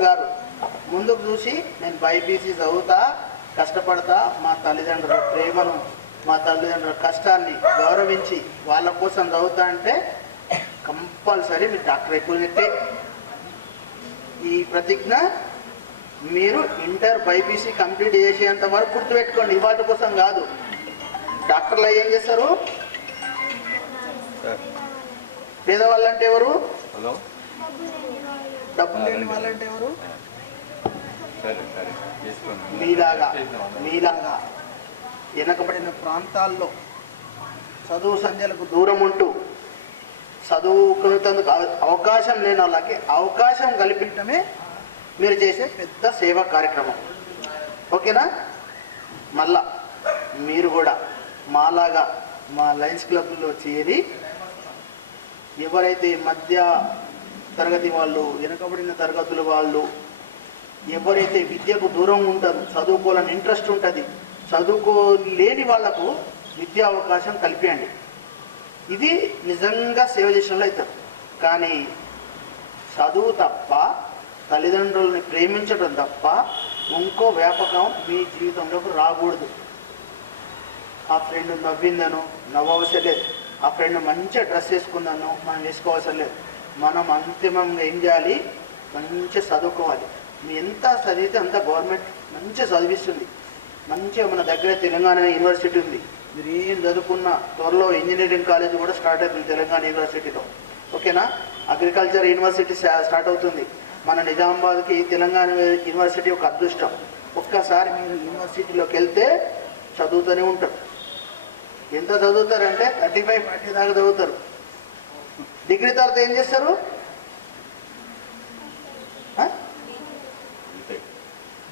Doctor గారు ముందుకు చూసి నేను బైపీసీ చదువుతా, కష్టపడతా, మా తల్లిదండ్రుల ప్రేమను, మా తల్లిదండ్రుల కష్టాన్ని గౌరవించి వాళ్ళ కోసం చదువుతా అంటే కంపల్సరీ మీరు డాక్టర్ అయిపోయినట్టే. ఈ ప్రతిజ్ఞ మీరు ఇంటర్ బైపీసీ కంప్లీట్ చేసేంత వరకు గుర్తుపెట్టుకోండి. ఇవాటి కోసం కాదు. డాక్టర్లు ఏం చేస్తారు? పేదవాళ్ళు అంటే ఎవరు? డబ్బులు లేని వాళ్ళంటే ఎవరు? మీలాగా వెనకబడిన ప్రాంతాల్లో చదువు సంధ్యలకు దూరం ఉంటూ చదువుకునేందుకు అవకాశం లేని వాళ్ళకి అవకాశం కల్పించడమే మీరు చేసే పెద్ద సేవా కార్యక్రమం. ఓకేనా? మళ్ళా మీరు కూడా మాలాగా మా లయన్స్ క్లబ్లో చేరి ఎవరైతే మధ్య తరగతి వాళ్ళు, వెనుకబడిన తరగతుల వాళ్ళు, ఎవరైతే విద్యకు దూరం ఉంటారో, చదువుకోవాలని ఇంట్రెస్ట్ ఉంటుంది, చదువుకోలేని వాళ్లకు విద్యా అవకాశం కల్పించండి. ఇది నిజంగా సేవ చేసినట్లు అవుతారు. కానీ చదువు తప్ప, తల్లిదండ్రులని ప్రేమించడం తప్ప ఇంకో వ్యాపకం మీ జీవితంలోకి రాకూడదు. ఆ ఫ్రెండ్ నవ్విందను నవ్వవసరం లేదు, ఆ ఫ్రెండ్ మంచిగా డ్రెస్ వేసుకుందను మనం వేసుకోవసరం లేదు. మనం అంతిమంగా ఏం చేయాలి? మంచిగా చదువుకోవాలి. మీ ఎంత చదివితే అంత గవర్నమెంట్ మంచిగా చదివిస్తుంది. మంచిగా మన దగ్గర తెలంగాణ యూనివర్సిటీ ఉంది. మీరు ఏం చదువుకున్న త్వరలో ఇంజనీరింగ్ కాలేజ్ కూడా స్టార్ట్ అవుతుంది తెలంగాణ యూనివర్సిటీలో. ఓకేనా? అగ్రికల్చర్ యూనివర్సిటీ స్టార్ట్ అవుతుంది. మన నిజామాబాద్కి తెలంగాణ యూనివర్సిటీ ఒక అదృష్టం. ఒక్కసారి మీరు యూనివర్సిటీలోకి వెళ్తే చదువుతూనే ఉంటారు. ఎంత చదువుతారంటే 35-40 దాకా చదువుతారు. డిగ్రీ తర్వాత ఏం చేస్తారు?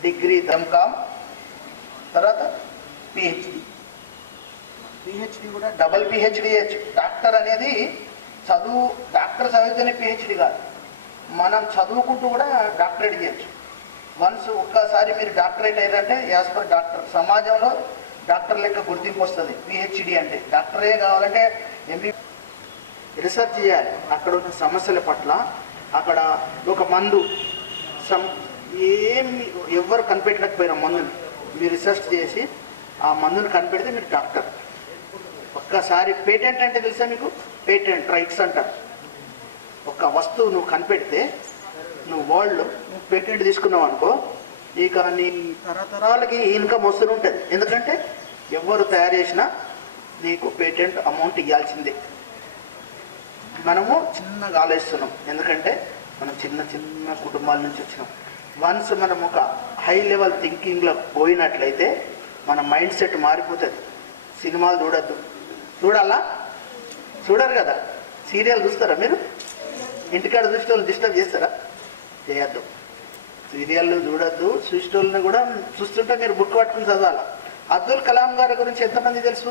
డిగ్రీ, ఎంకామ్, తర్వాత పిహెచ్డి. పిహెచ్డి కూడా డబల్ పిహెచ్డి చేయొచ్చు. డాక్టర్ అనేది డాక్టర్ చదివితేనే పిహెచ్డి కాదు, మనం చదువుకుంటూ కూడా డాక్టరేట్ చేయొచ్చు. వన్స్ ఒక్కసారి మీరు డాక్టరేట్ అయ్యారంటే యాజ్ పర్ డాక్టర్ సమాజంలో డాక్టర్ లెక్క గుర్తింపు వస్తుంది. పిహెచ్డి అంటే డాక్టరే కావాలంటే ఎంబీ రీసెర్చ్ చేయాలి. అక్కడ ఉన్న సమస్యల పట్ల, అక్కడ ఒక మందు ఏమి ఎవరు కనిపెట్టలేకపోయిన మందుని మీరు రీసెర్చ్ చేసి ఆ మందుని కనిపెడితే మీరు డాక్టర్. ఒక్కసారి పేటెంట్ అంటే తెలుసా మీకు? పేటెంట్ రైట్స్ అంటారు. ఒక వస్తువు నువ్వు కనిపెడితే నువ్వు వరల్డ్లో నువ్వు పేటెంట్ తీసుకున్నావు అనుకో, ఇక నీ తరతరాలకి ఇన్కమ్ వస్తూనే ఉంటుంది. ఎందుకంటే ఎవరు తయారు చేసినా నీకు పేటెంట్ అమౌంట్ ఇవ్వాల్సిందే. మనము చిన్నగా ఆలోచిస్తున్నాం, ఎందుకంటే మనం చిన్న చిన్న కుటుంబాల నుంచి వచ్చినాం. వన్స్ మనం ఒక హై లెవెల్ థింకింగ్లో పోయినట్లయితే మన మైండ్ సెట్ మారిపోతుంది. సినిమాలు చూడద్దు. చూడాలా? చూడరు కదా. సీరియల్ చూస్తారా మీరు? ఇంటికాడ చూసే వాళ్ళు డిస్టర్బ్ చేస్తారా? చేయద్దు. సీరియల్ చూడద్దు. చూసేటోళ్ళని కూడా చూస్తుంటే మీరు బుక్ పట్టుకుని చదవాలి. అబ్దుల్ కలాం గారి గురించి ఎంతమంది తెలుసు?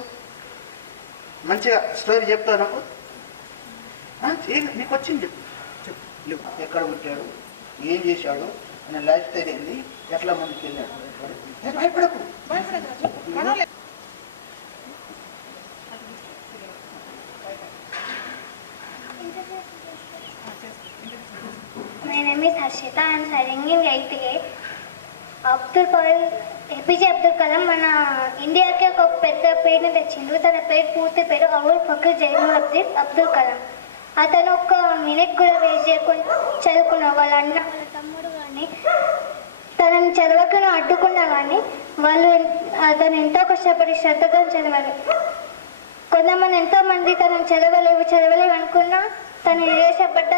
మంచిగా స్టోరీ చెప్తాను నాకు. నీకు వచ్చింది చెప్పు. ఎక్కడ పుట్టాడు, ఏం చేశాడు, ఆయన లైఫ్ స్టైల్ ఏంది, ఎట్లా ముందుకు వెళ్ళాడు. భయపడకు. My name is Harshita. I am studying in 8th grade. APJ Abdul Kalam మన ఇండియాకి ఒక పెద్ద పేరుని తెచ్చిండు. తన పూర్తి పేరు అవుల్ ఫకీర్ జైనులబ్దీన్ అబ్దుల్ కలాం. అతను ఒక్క మినిట్ కూడా వేస్ట్ చేయకుండా చదువుకున్న వాళ్ళ అన్న, వాళ్ళ తమ్ముడు కానీ తనని చదవకుండా అడ్డుకున్నా కానీ అతను ఎంతో కష్టపడి శ్రద్ధగా చదవాలి. కొంతమంది ఎంతోమంది తనని చదవలేవు అనుకున్నా తను నిరాశపడ్డ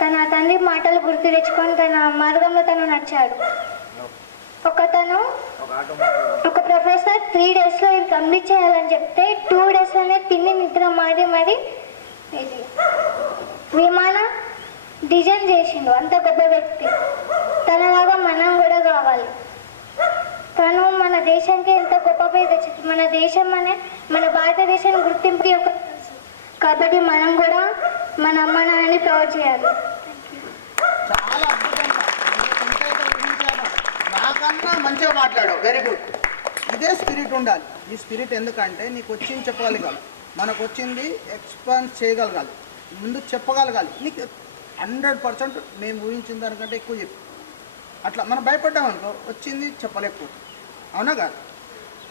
తన తండ్రి మాటలు గుర్తు తెచ్చుకొని తన మార్గంలో తను నడిచాడు. ఒక ప్రొఫెసర్ 3 daysలో ఇది కంప్లీట్ చేయాలని చెప్తే 2 daysలోనే తిని నిద్ర మారి ఇది విమానం డిజైన్ చేసిండు. అంత గొప్ప వ్యక్తి. తనలాగా మనం కూడా కావాలి. తను మన దేశానికి ఎంత గొప్ప పేరు తెచ్చింది. మన దేశం మన భారతదేశాన్ని గుర్తింపు కాబట్టి మనం కూడా మన అమ్మ నాన్నని ప్రౌడ్ చేయాలి. చాలా అద్భుతంగా నాకన్నా మంచిగా మాట్లాడావు. Very good. ఇదే స్పిరిట్ ఉండాలి. ఈ స్పిరిట్ ఎందుకంటే నీకు వచ్చింది చెప్పగలగాలి, మనకు వచ్చింది ఎక్స్పాన్స్ చేయగలగాలి, ముందు చెప్పగలగాలి. నీకు 100% మేము ఊహించిన దానికంటే ఎక్కువ చెప్పి అట్లా మనం భయపడ్డాం అనుకో వచ్చింది చెప్పలేకపోతే అవునా కాదు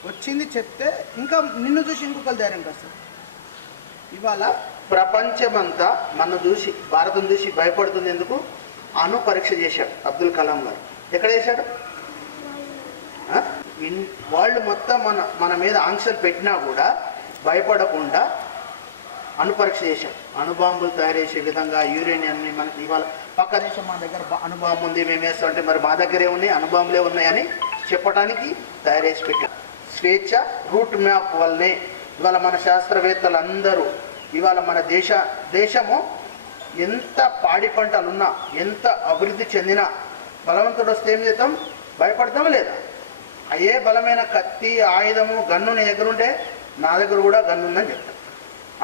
వచ్చింది చెప్తే ఇంకా నిన్ను చూసి ఇంకొకరు ధైర్యంగా వస్తుంది. ఇవాళ ప్రపంచమంతా మన చూసి భారతం చూసి భయపడుతుంది ఎందుకు? అణు పరీక్ష చేశాడు అబ్దుల్ కలాం గారు. ఎక్కడ చేశాడు? వాళ్ళు మొత్తం మన మీద ఆంక్షలు పెట్టినా కూడా భయపడకుండా అణుపరీక్ష చేశాం. అణుబాంబులు తయారు చేసే విధంగా యురేనియాన్ని మనకి ఇవాళ పక్క దేశం మన దగ్గర అణుబాంబు ఉంది మేము వేస్తాం అంటే మరి మా దగ్గరే ఉన్నాయి అణుబాంబులే ఉన్నాయని చెప్పడానికి తయారు చేసి పెట్టాం. స్వేచ్ఛ రూట్ మ్యాప్ వల్లనే ఇవాళ మన శాస్త్రవేత్తలు అందరూ ఇవాళ మన దేశము ఎంత పాడి పంటలున్నా ఎంత అభివృద్ధి చెందినా బలవంతుడు వస్తే ఏం చేద్దాం? భయపడతామా లేదా? అయ్యే బలమైన కత్తి ఆయుధము గన్ను నీ దగ్గర ఉంటే నా దగ్గర కూడా గన్ను ఉందని చెప్తాను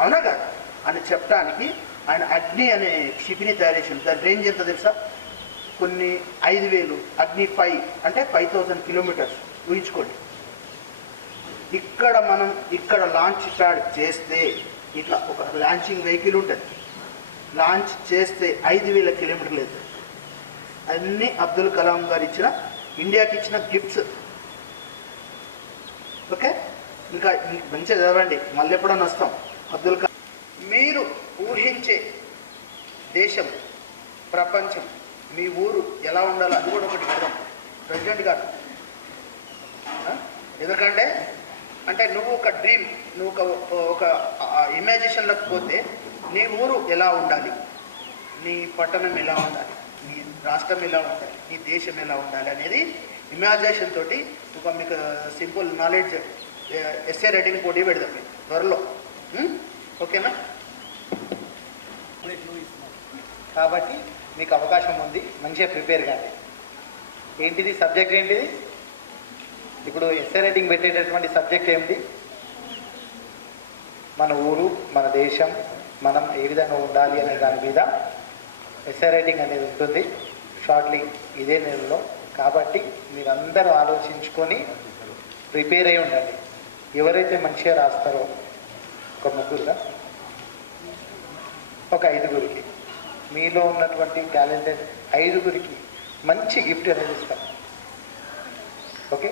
అవునా కాదు అని చెప్పడానికి ఆయన అగ్ని అనే క్షిపిని తయారు చేసింది. దాని రేంజ్ ఎంత తెలుసా? కొన్ని 5000 అగ్ని 5 అంటే 5000 కిలోమీటర్స్ ఊహించుకోండి. ఇక్కడ లాంచ్ ప్యాడ్ చేస్తే ఇట్లా ఒక లాంచింగ్ వెహికల్ ఉంటుంది లాంచ్ చేస్తే 5000 కిలోమీటర్లు అవుతుంది. అన్నీ అబ్దుల్ కలాం గారు ఇచ్చిన ఇండియాకి ఇచ్చిన గిఫ్ట్స్. ఓకే ఇంకా మంచిగా చదవండి మళ్ళీ ఎప్పుడన్నా వస్తాం. అబ్దుల్ కలాం మీరు ఊహించే దేశం ప్రపంచం మీ ఊరు ఎలా ఉండాలో అది కూడా ఒకటి పెడదాం ప్రెసిడెంట్ గారు. ఎందుకంటే అంటే నువ్వు ఒక డ్రీమ్ నువ్వు ఒక ఇమాజినేషన్లోకి పోతే నీ ఊరు ఎలా ఉండాలి నీ పట్టణం ఎలా ఉండాలి నీ రాష్ట్రం ఎలా ఉండాలి నీ దేశం ఎలా ఉండాలి అనేది ఇమాజినేషన్ తోటి ఒక మీకు సింపుల్ నాలెడ్జ్ ఎస్ఏ రైటింగ్ పోటీ పెడదాం మీకు త్వరలో. ఓకేనా? కాబట్టి మీకు అవకాశం ఉంది మంచిగా ప్రిపేర్ కాండి. ఏంటిది సబ్జెక్ట్ ఏంటిది? ఇప్పుడు ఎస్ఏ రైటింగ్ పెట్టేటటువంటి సబ్జెక్ట్ ఏమిటి? మన ఊరు మన దేశం మనం ఏ విధంగా ఉండాలి అనే దాని మీద ఎస్ఏ రైటింగ్ అనేది ఉంటుంది షార్ట్లీ ఇదే నెలలో. కాబట్టి మీరందరూ ఆలోచించుకొని ప్రిపేర్ అయి ఉండండి. ఎవరైతే మంచిగా రాస్తారో ఒక ముగ్గురుగా ఒక 5గురికి మీలో ఉన్నటువంటి టాలెంటెడ్ 5గురికి మంచి గిఫ్ట్ అనేది ఇస్తాం. ఓకే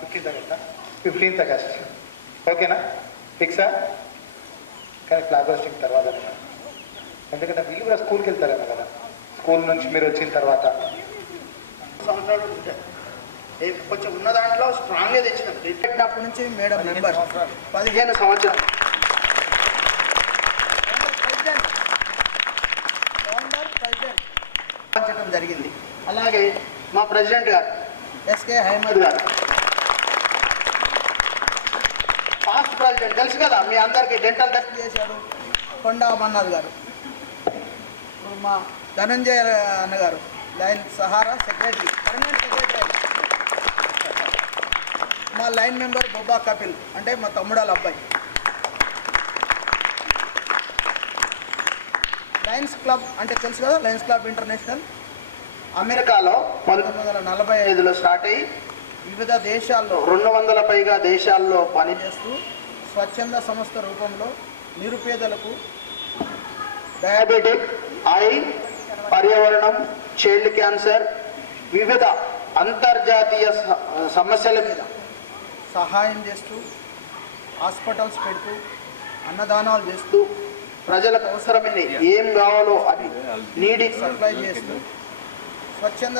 15th ఆగస్ట్ ఓకేనా? ఫిక్సా? కానీ ఫ్లాగ్ హోస్టింగ్ తర్వాత ఎందుకంటే వీళ్ళు కూడా స్కూల్కి వెళ్తారేమో కదా స్కూల్ నుంచి మీరు వచ్చిన తర్వాత సంవత్సరాలు ఉంటాయి కొంచెం ఉన్న దాంట్లో స్ట్రాంగ్గా తెచ్చినాం. రిటైర్నప్పటి నుంచి మేడం మెంబర్ 15 సంవత్సరాలు పంచడం జరిగింది. అలాగే మా ప్రెసిడెంట్ గారు ఎస్కే అహ్మద్ గారు పాస్ట్ ప్రెసిడెంట్ తెలుసు కదా మీ అందరికీ డెంటల్ టెస్ట్ చేశాడు. కొండా మన్నాథ్ గారు మా ధనంజయ అన్నగారు line Sahara secretary permanent secretary. మా లైన్ మెంబర్ బొబ్బా కపిల్ అంటే మా తమ్ముడాల అబ్బాయి. లయన్స్ క్లబ్ అంటే తెలుసు కదా లయన్స్ క్లబ్ ఇంటర్నేషనల్ అమెరికాలో 1945లో స్టార్ట్ అయ్యి వివిధ దేశాల్లో 200 పైగా దేశాల్లో పనిచేస్తూ స్వచ్ఛంద సంస్థ రూపంలో నిరుపేదలకు డయాబెటిక్ ఐ పర్యావరణం చైల్డ్ క్యాన్సర్ వివిధ అంతర్జాతీయ సమస్యల మీద సహాయం చేస్తూ హాస్పిటల్స్ పెడుతూ అన్నదానాలు చేస్తూ ప్రజలకు అవసరమైన ఏం కావాలో అది నీడి సప్లై చేస్తూ స్వచ్ఛంద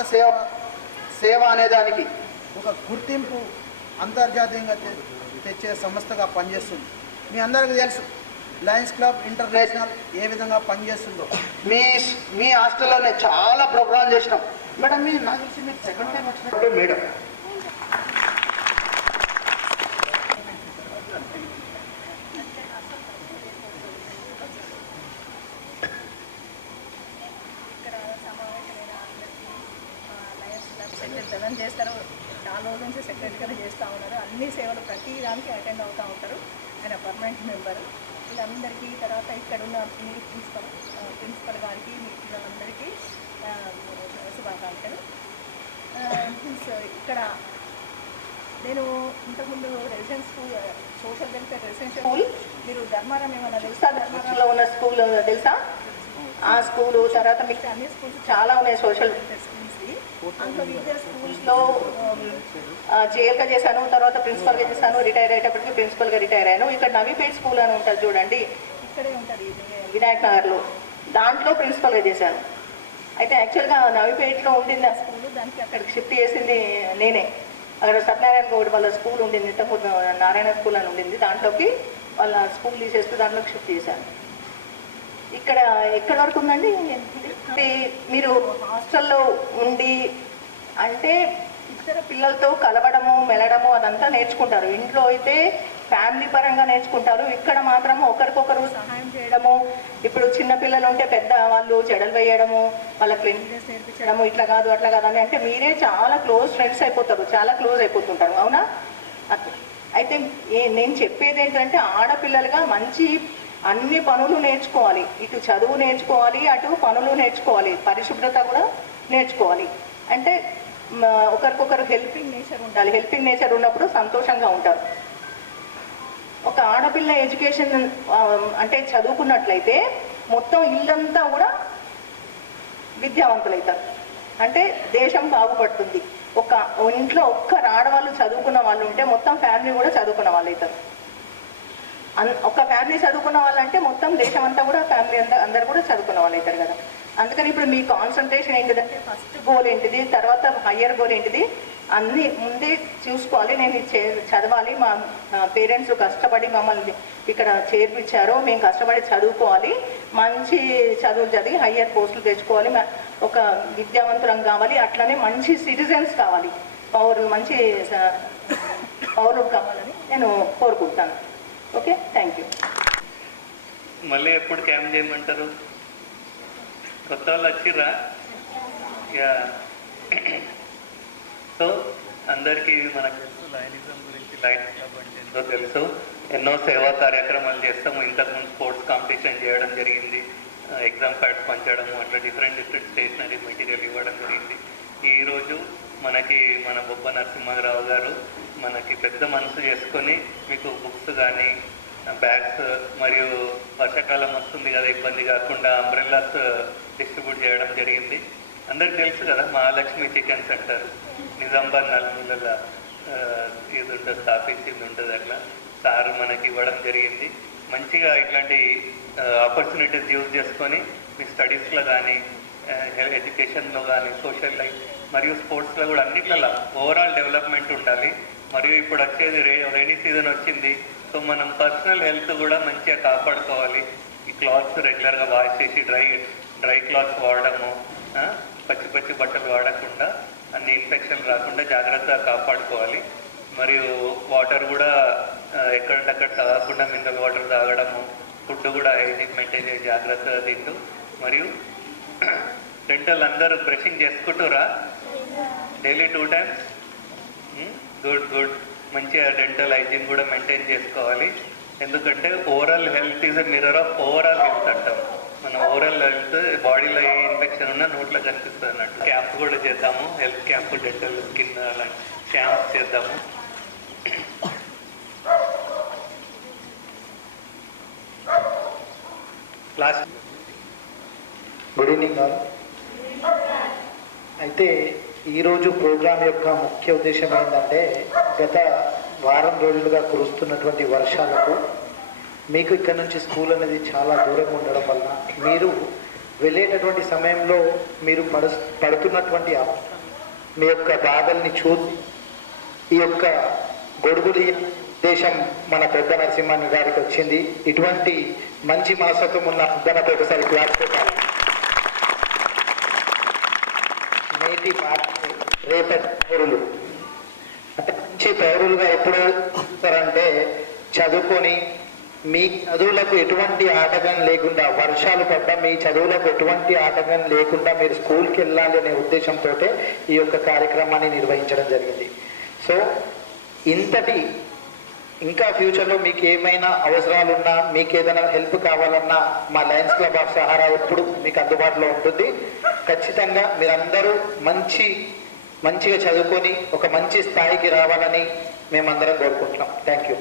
సేవ అనేదానికి ఒక గుర్తింపు అంతర్జాతీయంగా తెచ్చే సంస్థగా పనిచేస్తుంది. మీ అందరికీ తెలుసు లయన్స్ క్లబ్ ఇంటర్నేషనల్ ఏ విధంగా పనిచేస్తుందో. మీ హాస్టల్లోనే చాలా ప్రోగ్రామ్ చేసినాం. మేడం నాకు తెలిసి మీరు సెకండ్ టైం వచ్చినట్టు మేడం సెక్రటరీ చేస్తారు. చాలా రోజుల నుంచి సెక్రటరీగా చేస్తూ ఉన్నారు. అన్ని సేవలు ప్రతి దానికి అటెండ్ అవుతూ ఉంటారు. ఆయన పర్మనెంట్ మెంబరు. వీళ్ళందరికీ తర్వాత ఇక్కడ ఉన్న ప్రిన్సిపల్ గారికి మీ పిల్లలందరికీ శుభాకాంక్షలు. ఇక్కడ నేను ఇంతకుముందు residence school social welfare residential school మీరు ధర్మారం ఏమన్నా తెలుసా? ధర్మారంలో ఉన్న స్కూల్ తెలుసా? ఆ స్కూలు, తర్వాత మీకు అన్ని స్కూల్స్ చాలా ఉన్నాయి సోషల్ వెల్ఫేర్ స్కూల్స్కి. అందులో వివిధ స్కూల్స్లో జేఎల్గా చేశాను, తర్వాత ప్రిన్సిపల్గా చేశాను. రిటైర్ అయ్యేటప్పటికి ప్రిన్సిపల్గా రిటైర్ అయ్యాను. ఇక్కడ నవీపేట్ స్కూల్ అని ఉంటుంది చూడండి, ఇక్కడే ఉంటుంది వినాయక్ నగర్లో, దాంట్లో ప్రిన్సిపల్గా చేశాను. అయితే యాక్చువల్గా నవీపేటలో ఉండింది ఆ స్కూల్, దానికి అక్కడికి షిఫ్ట్ చేసింది నేనే. అక్కడ సత్యనారాయణ గౌడ్ వాళ్ళ స్కూల్ ఉండింది, ఇంతకుముందు నారాయణ స్కూల్ అని ఉండింది, దాంట్లోకి వాళ్ళ స్కూల్ తీసేస్తూ దాంట్లోకి షిఫ్ట్ చేశాను. ఇక్కడ ఎక్కడి వరకు ఉందండి? మీరు హాస్టల్లో ఉండి అంటే ఇతర పిల్లలతో కలవడము, మెలడము అదంతా నేర్చుకుంటారు. ఇంట్లో అయితే ఫ్యామిలీ పరంగా నేర్చుకుంటారు. ఇక్కడ మాత్రం ఒకరికొకరు సహాయం చేయడము, ఇప్పుడు చిన్న పిల్లలు ఉంటే పెద్ద వాళ్ళు చెడలు వేయడము, వాళ్ళ క్లీన్లీనెస్ నేర్పించడము, ఇట్లా కాదు అట్లా కాదని అంటే మీరే చాలా క్లోజ్ ఫ్రెండ్స్ అయిపోతారు, చాలా క్లోజ్ అయిపోతుంటారు. అవునా? అయితే నేను చెప్పేది ఏంటంటే ఆడపిల్లలుగా మంచి అన్ని పనులు నేర్చుకోవాలి. ఇటు చదువు నేర్చుకోవాలి, అటు పనులు నేర్చుకోవాలి, పరిశుభ్రత కూడా నేర్చుకోవాలి. అంటే ఒకరికొకరు హెల్పింగ్ నేచర్ ఉండాలి. హెల్పింగ్ నేచర్ ఉన్నప్పుడు సంతోషంగా ఉంటారు. ఒక ఆడపిల్ల ఎడ్యుకేషన్ అంటే చదువుకున్నట్లయితే మొత్తం ఇల్లంతా కూడా విద్యావంతులవుతారు. అంటే దేశం బాగుపడుతుంది. ఒక ఇంట్లో ఒక్కరు ఆడవాళ్ళు చదువుకున్న వాళ్ళు ఉంటే మొత్తం ఫ్యామిలీ కూడా చదువుకున్న వాళ్ళు అవుతారు. ఒక ఫ్యామిలీ చదువుకున్న వాళ్ళంటే మొత్తం దేశం అంతా కూడా ఫ్యామిలీ అందరు కూడా చదువుకున్న వాళ్ళు అవుతారు కదా. అందుకని ఇప్పుడు మీ కాన్సన్ట్రేషన్ ఏంటిదంటే ఫస్ట్ గోల్ ఏంటిది, తర్వాత హయ్యర్ గోల్ ఏంటిది అన్నీ ముందే చూసుకోవాలి. నేను చదవాలి, మా పేరెంట్స్ కష్టపడి మమ్మల్ని ఇక్కడ చేర్పించారు, మేము కష్టపడి చదువుకోవాలి, మంచి చదువులు చదివి హయ్యర్ పోస్టులు తెచ్చుకోవాలి, ఒక విద్యావంతులం కావాలి, అట్లనే మంచి సిటిజన్స్ కావాలి, మంచి పౌరులు కావాలని నేను కోరుకుంటాను. Okay, thank you. మళ్ళీ ఎప్పుడు క్యాంప్ చేయమంటారు? కొత్త వాళ్ళు వచ్చిర్రా? యా. సో అందరికీ మనకు తెలుసు లయనిజం గురించి, లయన్స్ క్లబ్ అంటే ఎంతో తెలుసు. ఎన్నో సేవా కార్యక్రమాలు చేస్తాము. ఇంతకుముందు స్పోర్ట్స్ కాంపిటీషన్ చేయడం జరిగింది, ఎగ్జామ్ ప్యాడ్స్ పంచడము, అట్లా డిఫరెంట్ స్టేషనరీ మెటీరియల్ ఇవ్వడం జరిగింది. ఈరోజు మనకి మన బొబ్బ నరసింహారావు గారు మనకి పెద్ద మనసు చేసుకొని మీకు బుక్స్ కానీ బ్యాగ్స్ మరియు వర్షాకాలం వస్తుంది కదా ఇబ్బంది కాకుండా అంబ్రెల్లాస్ డిస్ట్రిబ్యూట్ చేయడం జరిగింది. అందరికి తెలుసు కదా మహాలక్ష్మి చికెన్ సెంటర్ నిజామాబాద్ నలుమూలల ఇది ఉంటుంది, స్థాపించింది ఉంటుంది. అట్లా సార్ మనకి ఇవ్వడం జరిగింది. మంచిగా ఇట్లాంటి ఆపర్చునిటీస్ యూజ్ చేసుకొని మీ స్టడీస్లో కానీ, ఎడ్యుకేషన్లో కానీ, సోషల్ లైఫ్ మరియు స్పోర్ట్స్లో కూడా అన్నిట్లలో ఓవరాల్ డెవలప్మెంట్ ఉండాలి. మరియు ఇప్పుడు వచ్చేది రైనీ సీజన్ వచ్చింది, సో మనం పర్సనల్ హెల్త్ కూడా మంచిగా కాపాడుకోవాలి. ఈ క్లాత్స్ రెగ్యులర్గా వాష్ చేసి డ్రై క్లాత్స్ వాడడము, పచ్చి బట్టలు వాడకుండా అన్ని ఇన్ఫెక్షన్ రాకుండా జాగ్రత్తగా కాపాడుకోవాలి. మరియు వాటర్ కూడా ఎక్కడంటే అక్కడ తాగకుండా మినరల్ వాటర్ తాగడము, ఫుడ్ కూడా హైజీన్ మెయింటైన్ చేసి జాగ్రత్తగా తింటూ, మరియు డెంటల్ అందరూ బ్రషింగ్ చేసుకుంటారా డైలీ 2 times? గుడ్. మంచిగా డెంటల్ హైజీన్ కూడా మెయింటైన్ చేసుకోవాలి. ఎందుకంటే overall health is a mirror of overall health అంటాం. మన ఓవరాల్ హెల్త్ బాడీలో ఏ ఇన్ఫెక్షన్ ఉన్నా నోట్లో కనిపిస్తుంది అన్నట్టు. క్యాంప్ కూడా చేద్దాము, హెల్త్ క్యాంప్, డెంటల్, స్కిన్ అలాంటి క్యాంప్స్ చేద్దాము. Class good evening all. అయితే ఈరోజు ప్రోగ్రాం యొక్క ముఖ్య ఉద్దేశం ఏంటంటే గత వారం రోజులుగా కురుస్తున్నటువంటి వర్షాలకు మీకు ఇక్కడ నుంచి స్కూల్ అనేది చాలా దూరంగా ఉండడం వల్ల మీరు వెళ్ళేటటువంటి సమయంలో మీరు పడుతున్నటువంటి మీ యొక్క బాధల్ని చూసి ఈ యొక్క గొడుగులి దేశం మన పెద్ద నరసింహన్ గారికి వచ్చింది. ఇటువంటి మంచి మనస్తత్వం ఉన్న పెద్దనకు ఒకసారి క్లాస్ పెట్టాలి. నేటి రేపటి పౌరులు అంటే మంచి పౌరులుగా ఎప్పుడు వస్తారంటే చదువుకొని మీ చదువులకు ఎటువంటి ఆటంకం లేకుండా, వర్షాలు పడ్డా మీ చదువులకు ఎటువంటి ఆటంకం లేకుండా మీరు స్కూల్కి వెళ్ళాలి అనే ఉద్దేశంతో ఈ యొక్క కార్యక్రమాన్ని నిర్వహించడం జరిగింది. సో ఇంతటి ఇంకా ఫ్యూచర్లో మీకు ఏమైనా అవసరాలున్నా, మీకు ఏదైనా హెల్ప్ కావాలన్నా మా లయన్స్ క్లబ్ ఆఫ్ సహారా ఎప్పుడు మీకు అందుబాటులో ఉంటుంది. ఖచ్చితంగా మీరందరూ మంచిగా చదువుకొని ఒక మంచి స్థాయికి రావాలని మేమందరం కోరుకుంటున్నాం. Thank you.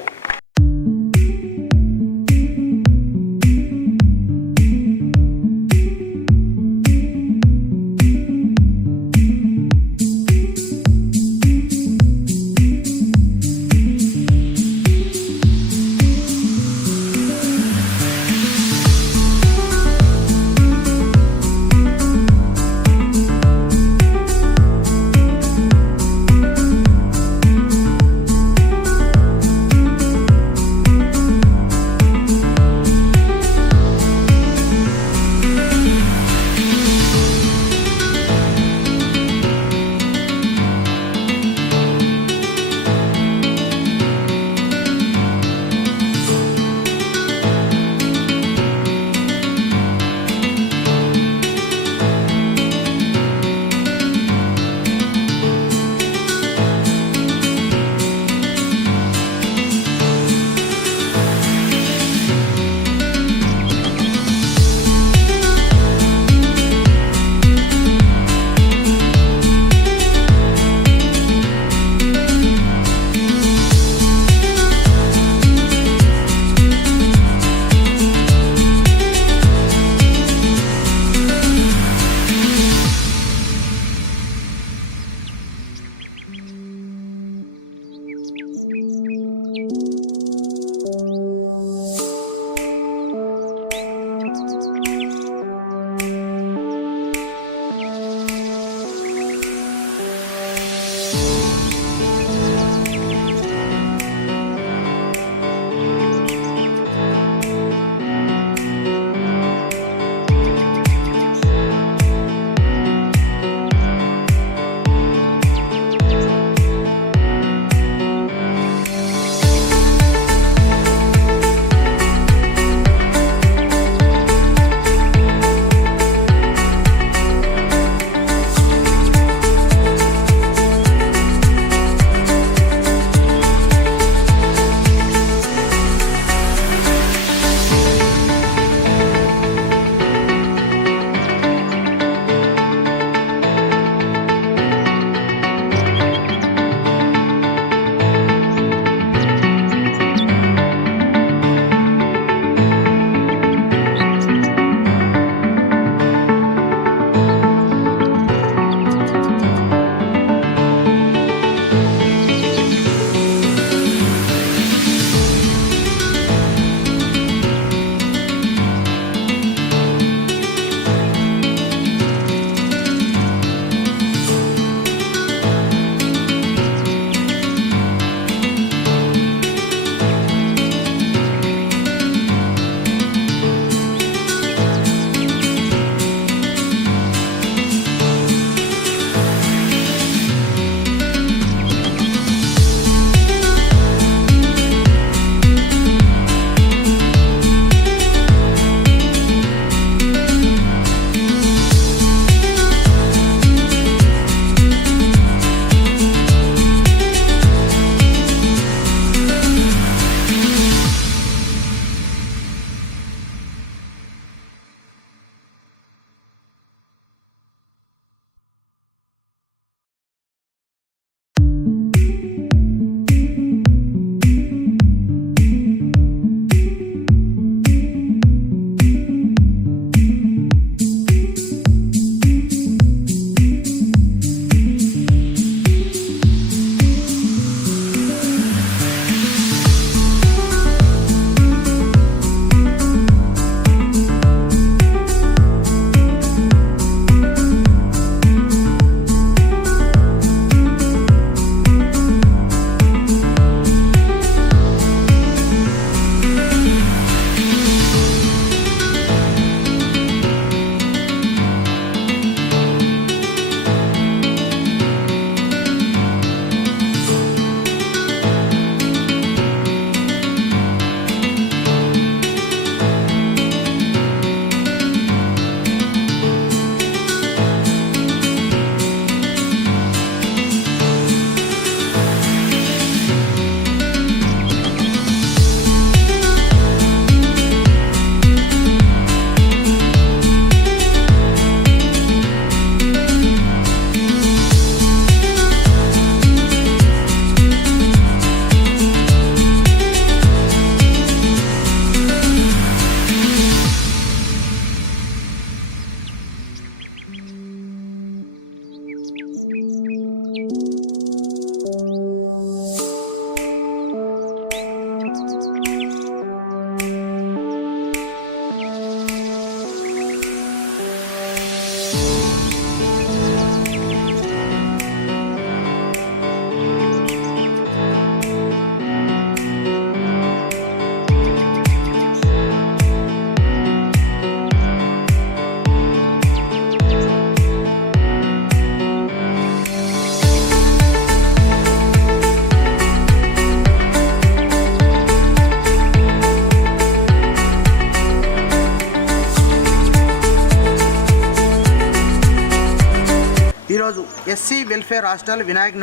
ఈరోజు SC welfare hostel Vinayak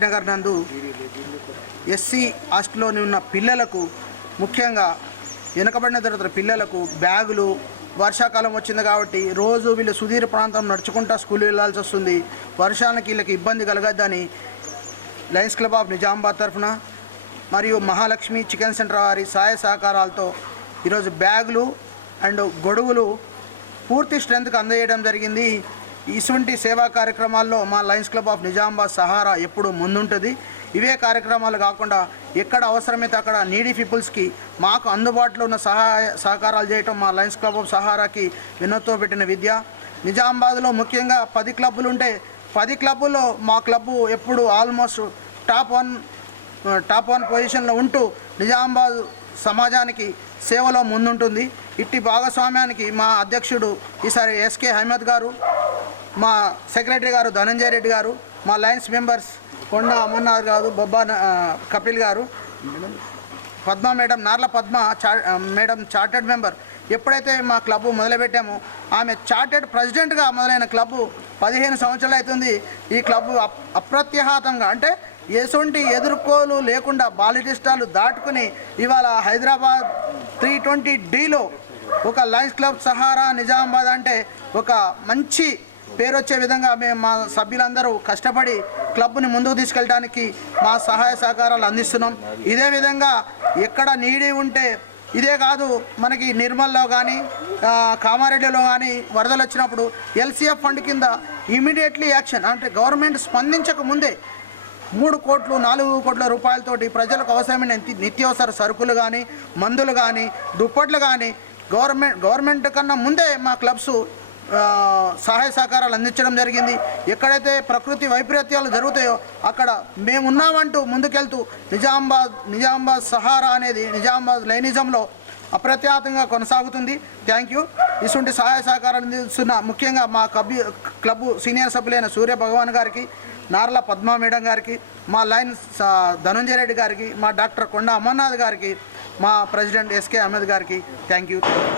Nagar నందు ఎస్సీ హాస్టల్లోని ఉన్న పిల్లలకు, ముఖ్యంగా వెనుకబడిన తరగతుల పిల్లలకు బ్యాగులు, వర్షాకాలం వచ్చింది కాబట్టి రోజు వీళ్ళు సుదీర ప్రాంతం నడుచుకుంటా స్కూల్ వెళ్ళాల్సి వస్తుంది. వర్షానికి వీళ్ళకి ఇబ్బంది కలగద్దని లయన్స్ క్లబ్ ఆఫ్ నిజామాబాద్ తరఫున మరియు మహాలక్ష్మి చికెన్ సెంటర్ వారి సహాయ సహకారాలతో ఈరోజు బ్యాగులు అండ్ గొడుగులు పూర్తి స్ట్రెంత్కి అందజేయడం జరిగింది. ఇటువంటి సేవా కార్యక్రమాల్లో మా Lions club of Nizamabad Sahara ఎప్పుడు ముందుంటుంది. ఇవే కార్యక్రమాలు కాకుండా ఎక్కడ అవసరమైతే అక్కడ నీడీ పీపుల్స్కి మాకు అందుబాటులో ఉన్న సహకారాలు చేయటం మా లయన్స్ క్లబ్ ఆఫ్ సహారాకి వినోతో పెట్టిన విద్య. నిజామాబాద్లో ముఖ్యంగా 10 క్లబ్బులు ఉంటే 10 క్లబ్బుల్లో మా క్లబ్బు ఎప్పుడు ఆల్మోస్ట్ టాప్ వన్ పొజిషన్లో ఉంటూ నిజామాబాద్ సమాజానికి సేవలో ముందుంటుంది. ఇట్టి భాగస్వామ్యానికి మా అధ్యక్షుడు ఈసారి ఎస్కే అహ్మద్ గారు, మా సెక్రటరీ గారు ధనంజయ రెడ్డి గారు, మా లయన్స్ మెంబర్స్ కొండ అమర్నాథ్ గారు, బొబ్బా కపిల్ గారు, Padma madam, Narla Padma madam chartered member. ఎప్పుడైతే మా క్లబ్బు మొదలుపెట్టామో ఆమె చార్టెడ్ ప్రెసిడెంట్గా మొదలైన క్లబ్బు 15 సంవత్సరాలు అవుతుంది. ఈ క్లబ్బు అప్రత్యాహతంగా అంటే ఎటువంటి ఎదుర్కోలు లేకుండా బాలిటిస్టాలు దాటుకుని ఇవాళ హైదరాబాద్ 320Dలో ఒక లయన్స్ క్లబ్ సహారా నిజామాబాద్ అంటే ఒక మంచి పేరు వచ్చే విధంగా మేము మా సభ్యులందరూ కష్టపడి క్లబ్ని ముందుకు తీసుకెళ్ళడానికి మా సహాయ సహకారాలు అందిస్తున్నాం. ఇదే విధంగా ఎక్కడ నీడి ఉంటే, ఇదే కాదు మనకి నిర్మల్లో కానీ కామారెడ్డిలో కానీ వరదలు వచ్చినప్పుడు LCF ఫండ్ కింద ఇమీడియట్లీ యాక్షన్ అంటే గవర్నమెంట్ స్పందించక ముందే 3 కోట్లు 4 కోట్ల రూపాయలతోటి ప్రజలకు అవసరమైన నిత్యావసర సరుకులు కానీ, మందులు కానీ, దుప్పట్లు కానీ గవర్నమెంట్ కన్నా ముందే మా క్లబ్స్ సహాయ సహకారాలు అందించడం జరిగింది. ఎక్కడైతే వైపరీత్యాలు జరుగుతాయో అక్కడ మేమున్నామంటూ ముందుకెళ్తూ నిజామాబాద్ సహారా అనేది నిజామాబాద్ లైనిజంలో అప్రత్యాతంగా కొనసాగుతుంది. Thank you. ఇటువంటి సహాయ సహకారాలు అందిస్తున్న ముఖ్యంగా మా క్లబ్ సీనియర్ సభ్యులైన సూర్య భగవాన్ గారికి, నార్ల పద్మా మేడం గారికి, మా లయన్స్ ధనంజయ రెడ్డి గారికి, మా డాక్టర్ కొండ అమర్నాథ్ గారికి, మా ప్రెసిడెంట్ ఎస్కే అహ్మద్ గారికి థ్యాంక్ యూ.